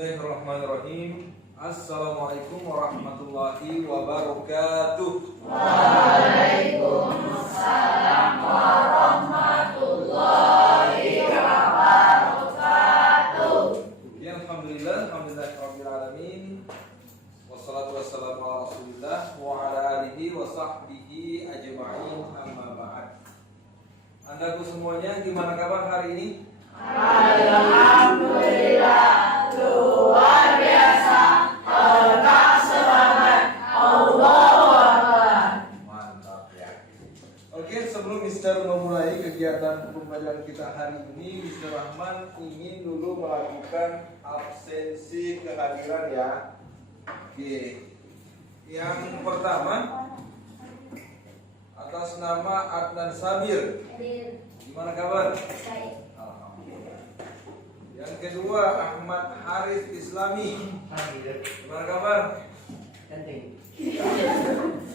Bismillahirrahmanirrahim. Assalamualaikum warahmatullahi wabarakatuh. Waalaikumsalam warahmatullahi wabarakatuh. Ya, alhamdulillahirabbil alamin. Wassalatu wassalamu ala Rasulillah wa ala alihi wa sahbihi ajma'in, amma ba'd. Andaku semuanya, gimana kabar hari ini? Alhamdulillah, luar biasa, tetap semangat, Allahu Akbar. Mantap ya. Oke, sebelum Mister memulai kegiatan pembelajaran kita hari ini, Mister Rahman ingin dulu melakukan absensi kehadiran ya. Oke. Yang pertama, atas nama Adnan Sabir. Gimana kabar? Alhamdulillah. Yang kedua, Ahmad Haris Islami. Gimana kabar?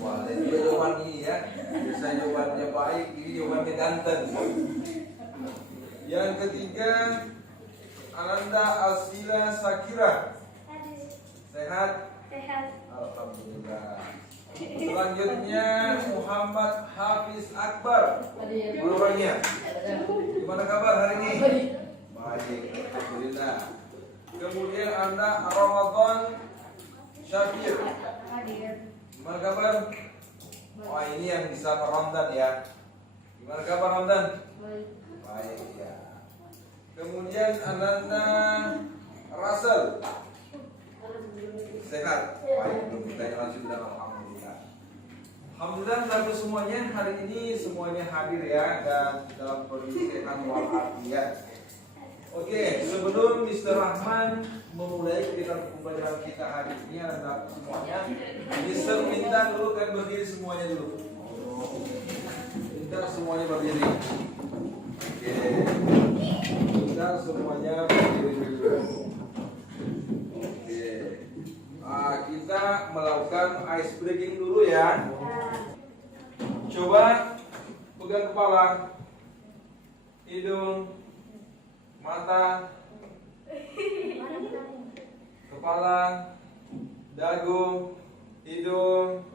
Wah, ini jawaban ini ya. Bisa jawabannya baik, ini jawabannya ganteng. Yang ketiga, Ananda Asila Sakira. Sehat? Sehat. Alhamdulillah. Selanjutnya Muhammad Hafiz Akbar. Orangnya. Gimana kabar hari ini? Baik, alhamdulillah. Kemudian Anda Ramadan Syafir. Gimana kabar? Oh, ini yang bisa Ramadan ya. Gimana kabar Ramadan? Baik ya. Kemudian Ananda Russell. Sehat. Baik, kita langsung dengan alhamdulillah. Alhamdulillah, lalu semuanya hari ini semuanya hadir ya dan dalam kondisi sehat walafiat. Oke, sebelum Mr. Rahman memulai kegiatan pembelajaran kita hari ini, anda semuanya, Mr. minta dulu kan berdiri semuanya dulu. Minta semuanya berdiri. Oke, minta semuanya berdiri dulu. Oke, kita melakukan ice breaking dulu ya. Coba pegang kepala, hidung, mata, kepala, dagu, hidung,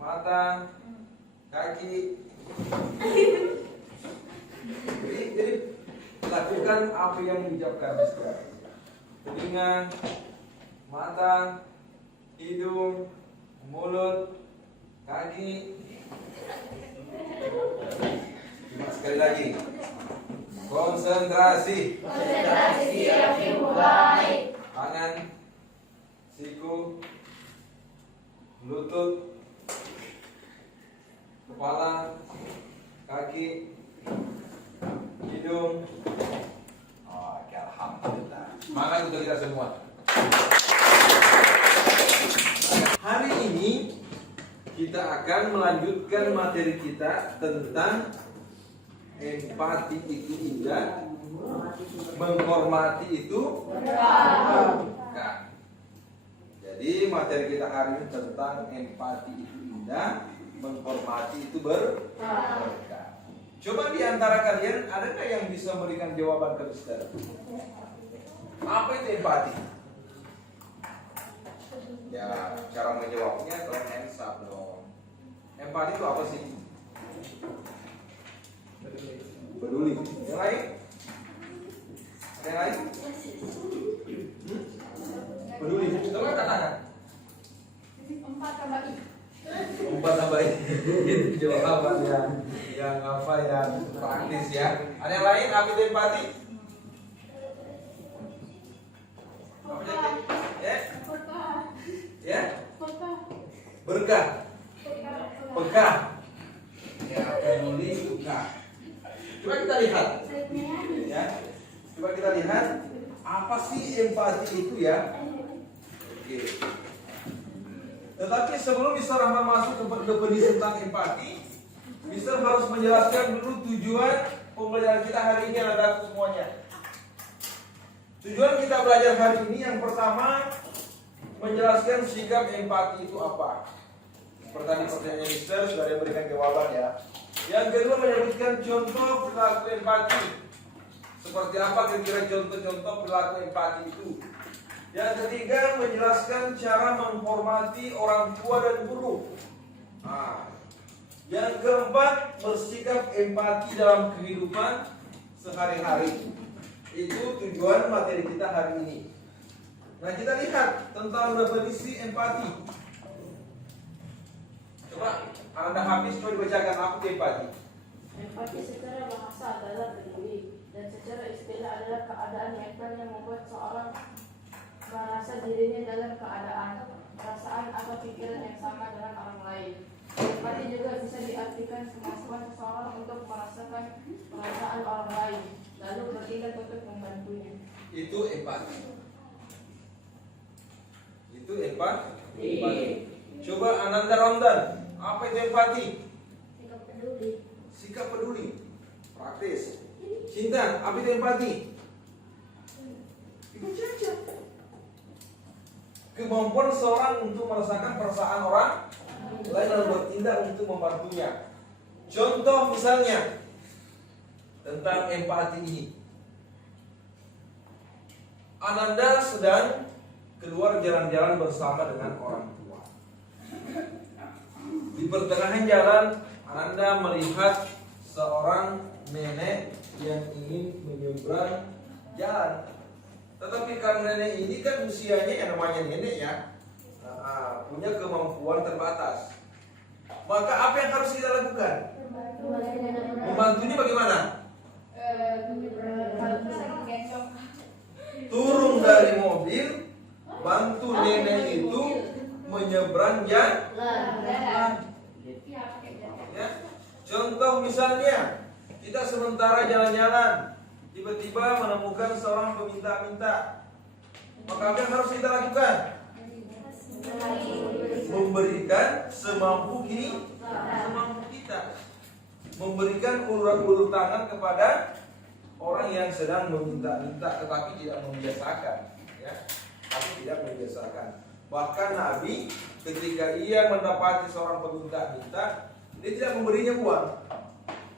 mata, kaki. Jadi lakukan apa yang diucapkan sekarang. Telinga, mata, hidung, mulut, kaki. Sekali lagi. Konsentrasi. Yang dimulai. Tangan, siku, lutut, kepala, kaki, hidung. Oke, alhamdulillah. Semangat untuk kita semua. Hari ini kita akan melanjutkan materi kita tentang empati itu indah, menghormati itu berkah. Jadi materi kita hari ini tentang empati itu indah, menghormati itu berkah. Coba di antara kalian ada nggak yang bisa memberikan jawaban ke Mister? Apa itu empati? Ya, cara menjawabnya kalian hands up dong. Empati itu apa sih? Peduli. Yang lain? Ada yang lain? Peduli. Coba katakan. 4 tambah I. Itu jawaban yang apa yang praktis ya. Ada yang lain? Apa itu empati? Apa itu? Ya? Berkah. Pekah. Ya, peduli, suka. Coba kita lihat. Ya. Coba kita lihat apa sih empati itu ya? Oke. Tetapi sebelum Mister Rahman masuk ke definisi tentang empati, Mister harus menjelaskan dulu tujuan pembelajaran kita hari ini adalah semuanya. Tujuan kita belajar hari ini yang pertama menjelaskan sikap empati itu apa. Pertanyaan Mister sudah ada berikan jawaban ya. Yang kedua menyebutkan contoh perilaku empati. Seperti apa kira-kira contoh-contoh perilaku empati itu? Yang ketiga, menjelaskan cara menghormati orang tua dan guru. Nah, yang keempat, bersikap empati dalam kehidupan sehari-hari. Itu tujuan materi kita hari ini. Nah, kita lihat tentang definisi empati. Coba Anda habis, coba dibacakan apa itu empati. Empati secara bahasa adalah peduli, dan secara istilah adalah keadaan mental yang membuat seorang merasa dirinya dalam keadaan, perasaan atau pikiran yang sama dengan orang lain. Empati juga bisa diartikan kemampuan seseorang untuk merasakan perasaan orang lain, lalu bertindak untuk membantunya. Itu empati. Itu empati. Coba Ananda Ramdan, apa itu empati? Sikap peduli. Sikap peduli. Praktis. Cinta, apa itu empati? Dibaca aja. Kemampuan seorang untuk merasakan perasaan orang lain dan bertindak untuk membantunya. Contoh misalnya tentang empati ini. Ananda sedang keluar jalan-jalan bersama dengan orang tua. Di pertengahan jalan, Ananda melihat seorang nenek yang ingin menyeberang jalan. Tetapi karena nenek ini kan usianya yang namanya nenek ya, punya kemampuan terbatas. Maka apa yang harus kita lakukan? Membantunya bagaimana? Turun dari mobil, bantu nenek itu menyeberang jalan. Ya. Contoh misalnya, kita sementara jalan-jalan, tiba-tiba menemukan seorang peminta-minta. Maka apa yang harus kita lakukan? Memberikan semampu kita. Memberikan ulur tangan kepada orang yang sedang meminta-minta, tetapi tidak membiasakan, ya. Tapi tidak membiasakan. Bahkan Nabi ketika ia mendapati seorang peminta-minta, dia tidak memberinya uang,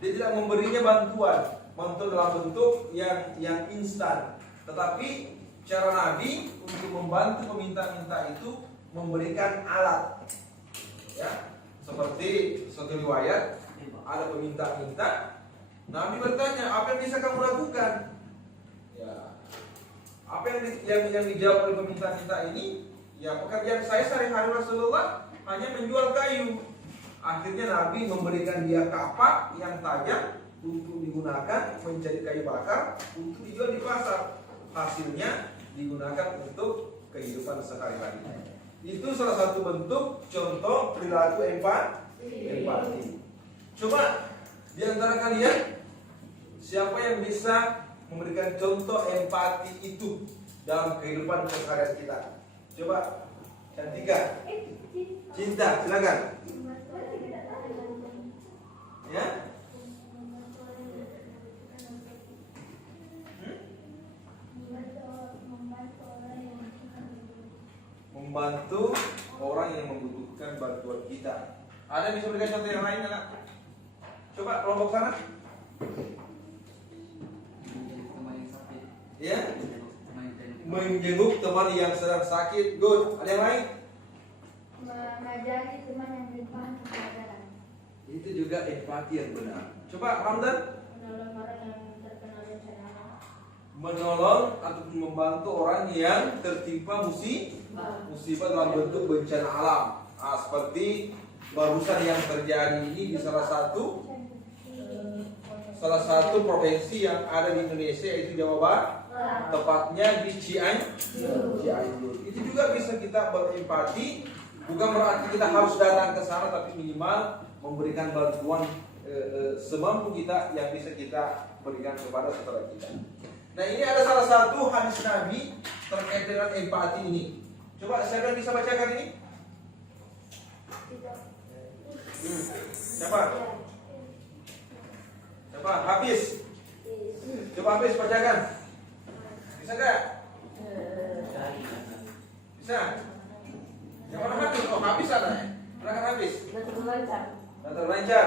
dia tidak memberinya bantuan dalam bentuk yang instan. Tetapi cara Nabi untuk membantu peminta-minta itu memberikan alat, ya. Seperti satu riwayat ada peminta-minta, Nabi bertanya, apa yang bisa kamu lakukan? Ya, apa yang dijawab oleh peminta-minta ini? Ya, pekerjaan saya sehari-hari Rasulullah hanya menjual kayu. Akhirnya Nabi memberikan dia kapak yang tajam untuk digunakan mencari kayu bakar untuk dijual di pasar. Hasilnya digunakan untuk kehidupan sehari-hari. Itu salah satu bentuk contoh perilaku empati. Coba di antara kalian siapa yang bisa memberikan contoh empati itu dalam kehidupan keseharian kita? Coba Cantika, Cinta, silakan. Ya? Membantu orang yang membutuhkan bantuan kita. Ada yang bisa berikan contoh yang lain enggak? Coba kelompok sana. Ya? Menjenguk teman yang sedang sakit. Good. Ada yang lain? Mengajari teman yang berkebutuhan pelajaran. Itu juga empati yang benar. Coba Ramdan. Menolong orang yang terkena bencana alam. Menolong ataupun membantu orang yang tertimpa musibah dalam bentuk bencana alam. Seperti barusan yang terjadi ini di salah satu provinsi yang ada di Indonesia, yaitu Jawa Barat, tepatnya di Cianjur. Itu juga bisa kita berempati, bukan berarti kita harus datang ke sana, tapi minimal memberikan bantuan semampu kita yang bisa kita berikan kepada saudara kita. Nah, ini ada salah satu hadis Nabi terkait dengan empati ini. Coba siapa yang bisa bacakan ini? Siapa? Habis. Coba habis bacakan. Bisa enggak? Bisa. Yang mana habis? Oh, habis ada ya? Silakan habis. Datang lancar.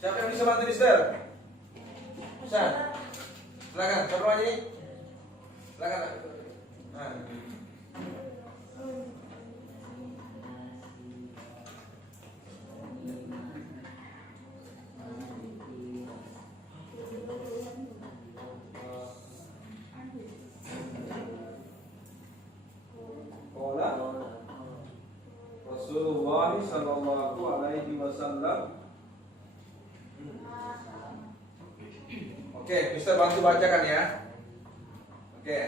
Siapa yang bisa bantu Mister? Bisa. Silakan. Siapa lagi? Silakan. Nah. sallallahu alaihi wasallam. Oke, bisa bantu bacakan ya. Oke.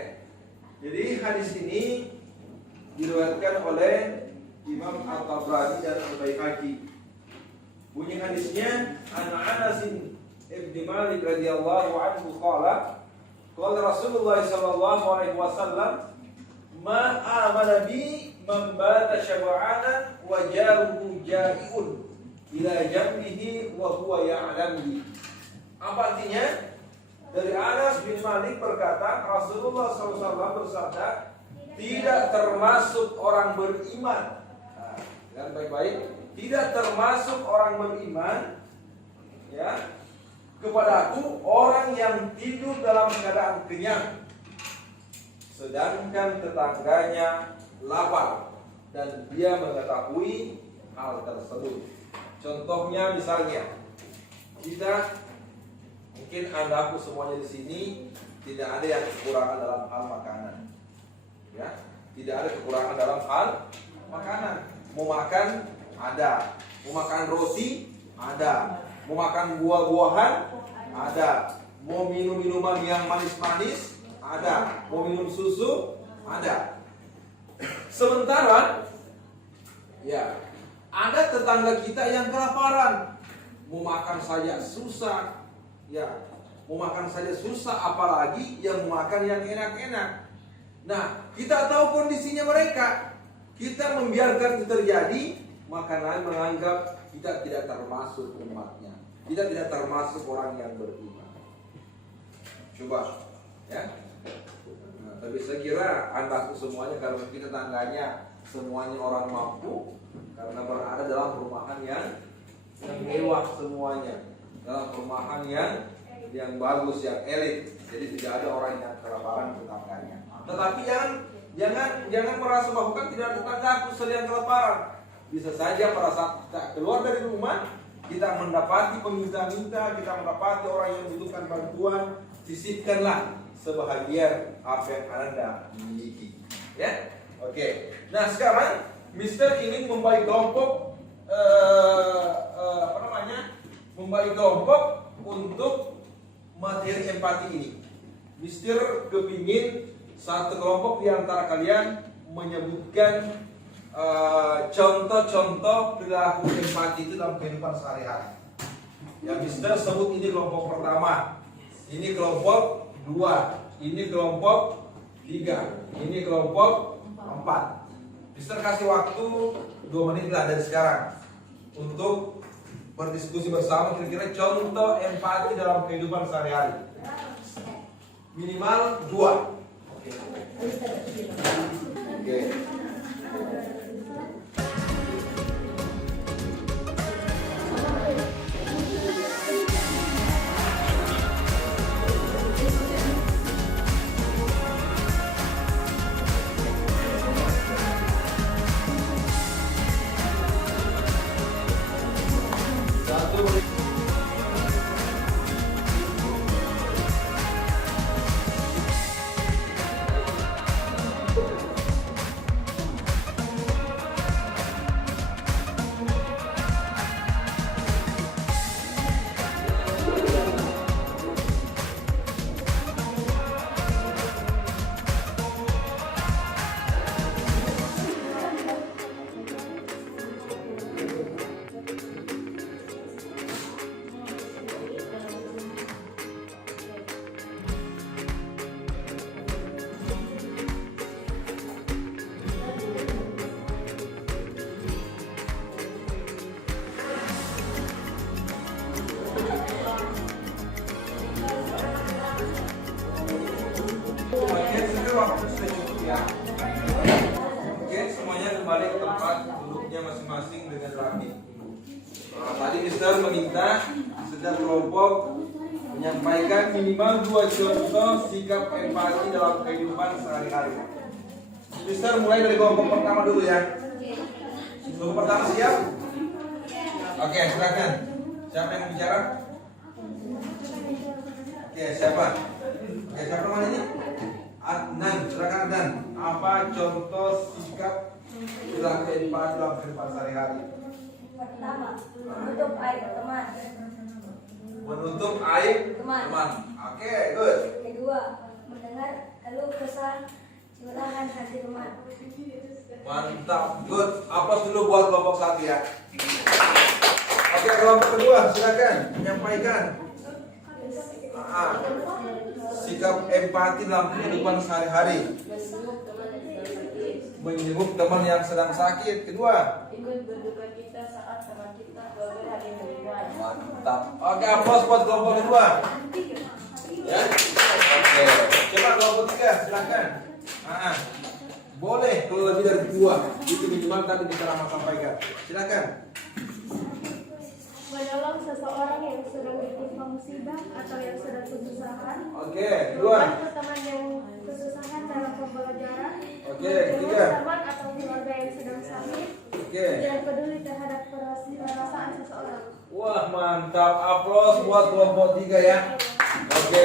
Jadi hadis ini diriwayatkan oleh Imam At-Tabrani dan Al-Baihaqi. Bunyi hadisnya, An Anas ibn Malik radhiyallahu anhu qala Rasulullah sallallahu alaihi wasallam, ma amana bi man bata syab'anan wa jaruhu ja'iun ila jambihi wa huwa ya'lam bi. Apa artinya? Dari Anas bin Malik berkata, Rasulullah SAW bersabda, tidak termasuk orang beriman. Nah, dan baik-baik, tidak termasuk orang beriman, ya, kepadaku orang yang tidur dalam keadaan kenyang, sedangkan tetangganya lapar dan dia mengetahui hal tersebut. Contohnya misalnya, kita mungkin andaku semuanya di sini tidak ada yang kekurangan dalam hal makanan, ya, tidak ada kekurangan dalam hal makanan. Mau makan ada, mau makan roti ada, mau makan buah-buahan ada, mau minum minuman yang manis-manis ada, mau minum susu ada. Sementara, ya, ada tetangga kita yang kelaparan, mau makan saja susah. Ya, mau makan saja susah, apalagi yang mau makan yang enak-enak. Nah, kita tahu kondisinya mereka, kita membiarkan itu terjadi, maka Nabi menganggap kita tidak termasuk umatnya, kita tidak termasuk orang yang beriman. Coba, ya. Nah, tapi saya kira andaku semuanya, kalau kita tangganya semuanya orang mampu, karena berada dalam perumahan yang mewah semuanya, dalam perumahan yang bagus, yang elit. Jadi tidak ada orang yang kelaparan tetangganya. Tetapi jangan merasa bahwa kan tidak ada tetanggaku selain kelaparan. Bisa saja pada saat kita keluar dari rumah, kita mendapati peminta-minta, kita mendapati orang yang membutuhkan bantuan, sisipkanlah sebahagian apa yang Anda miliki. Ya, oke. Nah sekarang Mister ingin membagi kelompok membagi kelompok untuk materi empati ini. Mister kepingin satu kelompok di antara kalian menyebutkan contoh-contoh perilaku empati itu dalam kehidupan sehari-hari. Ya, Mister sebut ini kelompok pertama, ini kelompok 2, ini kelompok 3, ini kelompok 4. Mister kasih waktu 2 menit lah dari sekarang untuk berdiskusi bersama kira-kira contoh empati dalam kehidupan sehari-hari. Minimal 2. Oke. Waktu sudah cukup ya. Oke, semuanya kembali ke tempat duduknya masing-masing dengan rapi. Tadi Mister meminta setiap kelompok menyampaikan minimal 2 contoh sikap empati dalam kehidupan sehari-hari. Mister mulai dari kelompok pertama dulu ya. Kelompok pertama siap? Oke, silakan. Siapa yang bicara? Oke, siapa? Oke, siapa namanya ini? Adnan, silakan Adnan. Apa contoh sikap perilaku empati dalam kehidupan sehari-hari? Pertama, menutup aib teman. Menutup aib Teman. teman. Oke, good. Kedua, mendengar keluh kesah curahan hati teman. Mantap, good. Aplaus dulu buat kelompok 1 ya. Oke, kelompok kedua, silakan menyampaikan sikap empati dalam kehidupan sehari-hari. Menjenguk teman yang sedang sakit. Kedua, Ikut berduka kita saat teman kita keluar hari meninggal. mantap. Oke, aplaus buat kelompok kedua. Ya. Oke, coba kelompok 3, silakan. Boleh kalau lebih dari 2. Itu minimal tadi bisa Rama sampaikan. Silakan. Menolong seseorang yang sedang ditimpa musibah atau yang sedang kesusahan. Oke, kedua. Membantu teman yang kesusahan dalam pembelajaran. Oke, Menjenguk tiga. teman atau keluarga yang sedang sakit. Oke. Dan peduli terhadap perasaan seseorang. Wah, mantap. Aplaus buat kelompok 3 ya. Oke.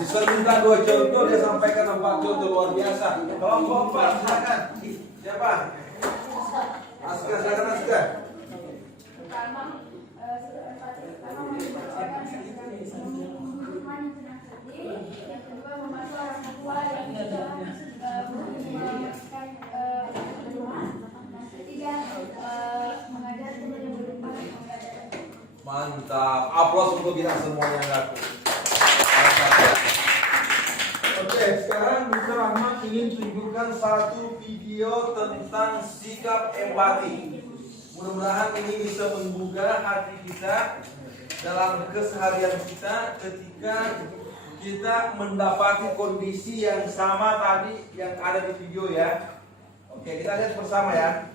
Bisa minta 2 contoh, dia sampaikan 4 contoh luar biasa. Kelompok 4, silakan. Siapa? Aska, silakan Aska. Pertama, sikap empati pertama membantu orang yang sedang teman yang sedang sedih. Yang kedua, membantu orang tua yang sedang melakukan keluhan. Ketiga, mengajar teman yang berlupa dan mengajar. Mantap. Aplaus untuk kita semuanya ngaku. Mantap ya. Oke, sekarang Mr. Rahmat ingin tunjukkan satu video tentang sikap empati. Mudah-mudahan ini bisa membuka hati kita dalam keseharian kita ketika kita mendapati kondisi yang sama tadi yang ada di video ya. Oke, kita lihat bersama ya.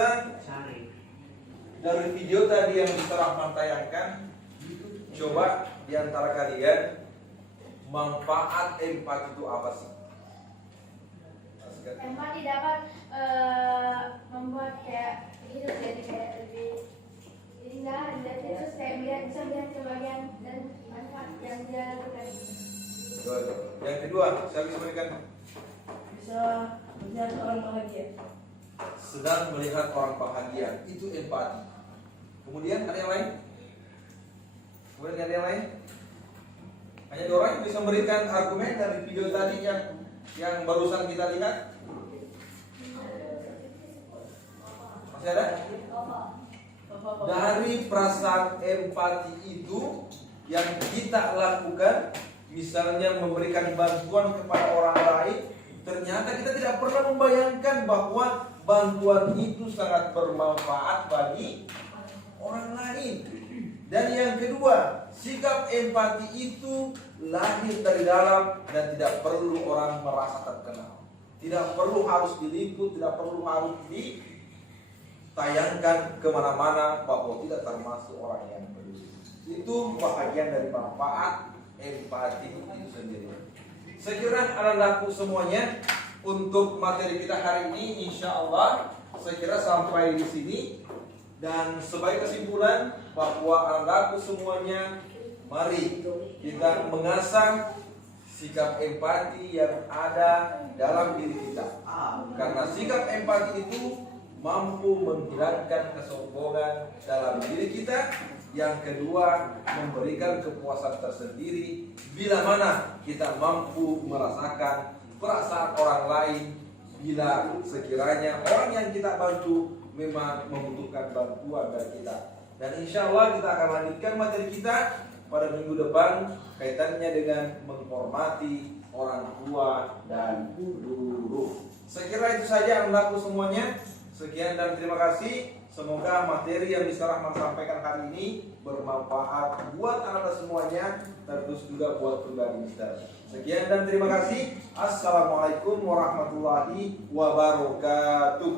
ternyata dari video tadi yang Mr. Rahman tayangkan, coba di antara kalian manfaat empati itu apa sih? Empati dapat membuat kayak hidup jadi kayak lebih indah dan terus kayak bisa melihat kebahagiaan dan manfaat yang dia lakukan. Betul. Yang kedua, saya bisa berikan Bisa melihat orang bahagia. sedang melihat orang bahagia, itu empati. Kemudian ada yang lain? Kemudian ada yang lain? Hanya dua orang yang bisa memberikan argumen dari video tadi yang barusan kita lihat. Masih ada? Dari perasaan empati itu yang kita lakukan, misalnya memberikan bantuan kepada orang lain, ternyata kita tidak pernah membayangkan bahwa bantuan itu sangat bermanfaat bagi orang lain. Dan yang kedua, sikap empati itu lahir dari dalam dan tidak perlu orang merasa terkenal. Tidak perlu harus diliput, tidak perlu harus ditayangkan kemana-mana bahwa tidak termasuk orang yang peduli. Itu bahagian dari manfaat empati itu sendiri. Sekiranya anak-anakku semuanya, untuk materi kita hari ini, insya Allah saya kira sampai di sini. Dan sebagai kesimpulan bahwa anak-anakku semuanya, mari kita mengasah sikap empati yang ada dalam diri kita. Karena sikap empati itu mampu menghilangkan kesombongan dalam diri kita. Yang kedua, memberikan kepuasan tersendiri bila mana kita mampu merasakan perasaan orang lain, bila sekiranya orang yang kita bantu memang membutuhkan bantuan dari kita. Dan insya Allah kita akan lanjutkan materi kita pada minggu depan kaitannya dengan menghormati orang tua dan guru. Saya kira itu saja anakku semuanya. Sekian dan terima kasih. Semoga materi yang bisa Rahman sampaikan hari ini bermanfaat buat anak semuanya, terus juga buat pribadi Mister. Sekian dan terima kasih. Assalamualaikum warahmatullahi wabarakatuh.